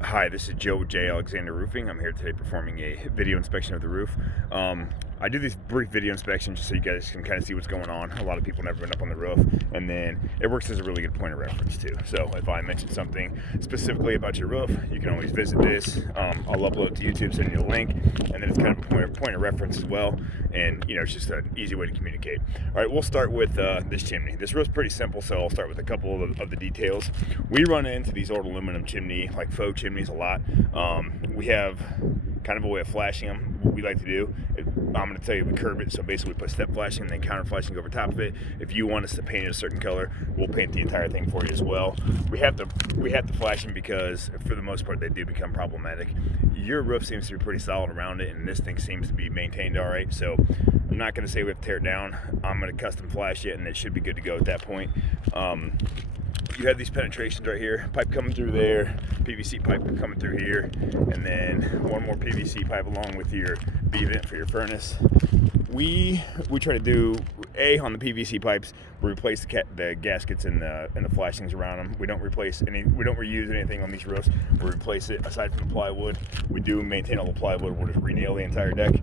Hi, this is Joe with J. Alexander Roofing. I'm here today performing a video inspection of the roof. I do these brief video inspections just so you guys can kind of see what's going on. A lot of people never been up on the roof, and then it works as a really good point of reference too. So if I mention something specifically about your roof, you can always visit this. I'll upload it to YouTube, send you a link, and then it's kind of a point of reference as well. And it's just an easy way to communicate. All right, we'll start with this chimney. This roof's pretty simple, so I'll start with a couple of the details. We run into these old aluminum chimney, like faux chimneys, a lot. We have kind of a way of flashing them. What we like to do, I'm going to tell you, we curb it. So basically we put step flashing and then counter flashing over top of it. If you want us to paint it a certain color, we'll paint the entire thing for you as well. We have to flash them because for the most part they do become problematic. Your roof seems to be pretty solid around it, and this thing seems to be maintained all right. So I'm not going to say we have to tear it down. I'm going to custom flash it, and it should be good to go at that point. You have these penetrations right here, pipe coming through there, PVC pipe coming through here, and then one more PVC pipe along with your B vent for your furnace. We try to do on the PVC pipes. We replace the gaskets and the flashings around them. We don't reuse anything on these roofs. We replace it. Aside from the plywood, we do maintain all the plywood. We'll just re-nail the entire deck.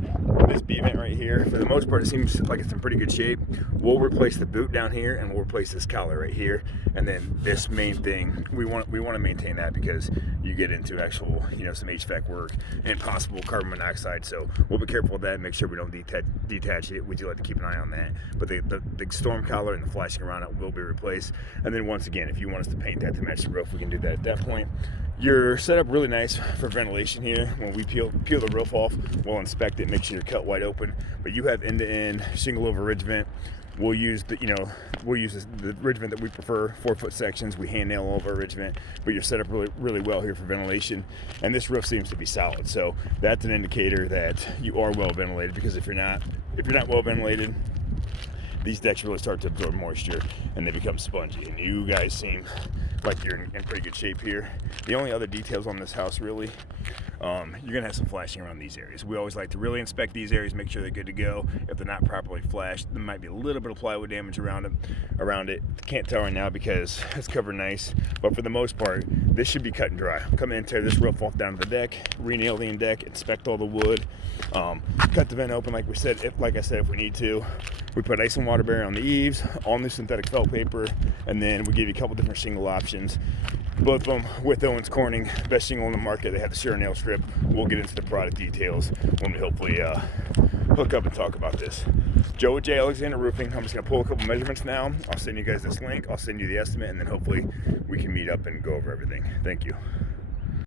This B vent right here, for the most part, it seems like it's in pretty good shape. We'll replace the boot down here, and we'll replace this collar right here. And then this main thing, we want to maintain that because you get into actual some HVAC work and possible carbon monoxide. So we'll be careful with that and make sure we don't detach it. We do like to keep an eye on that. But the storm collar and the flashing around it will be replaced. And then once again, if you want us to paint that to match the roof, we can do that at that point. You're set up really nice for ventilation here. When we peel the roof off, we'll inspect it, make sure you're cut wide open. But you have end-to-end shingle over ridge vent. We'll use the ridge vent that we prefer, 4-foot sections. We hand nail all of our ridge vent, but you're set up really well here for ventilation. And this roof seems to be solid, so that's an indicator that you are well ventilated. Because if you're not well ventilated, these decks really start to absorb moisture and they become spongy. And you guys seem like you're in pretty good shape here. The only other details on this house, really, you're gonna have some flashing around these areas. We always like to really inspect these areas, make sure they're good to go. If they're not properly flashed, there might be a little bit of plywood damage around it. Can't tell right now because it's covered nice, but for the most part, this should be cut and dry. Come in, tear this roof off down to the deck, re-nail the deck, inspect all the wood, cut the vent open like I said if we need to. We put ice and water barrier on the eaves, all new synthetic felt paper, and then we give you a couple different shingle options. Both of them with Owens Corning, best shingle on the market. They have the Sure Nail Strip. We'll get into the product details when we hopefully hook up and talk about this. Joe with J. Alexander Roofing. I'm just going to pull a couple measurements now. I'll send you guys this link. I'll send you the estimate, and then hopefully we can meet up and go over everything. Thank you.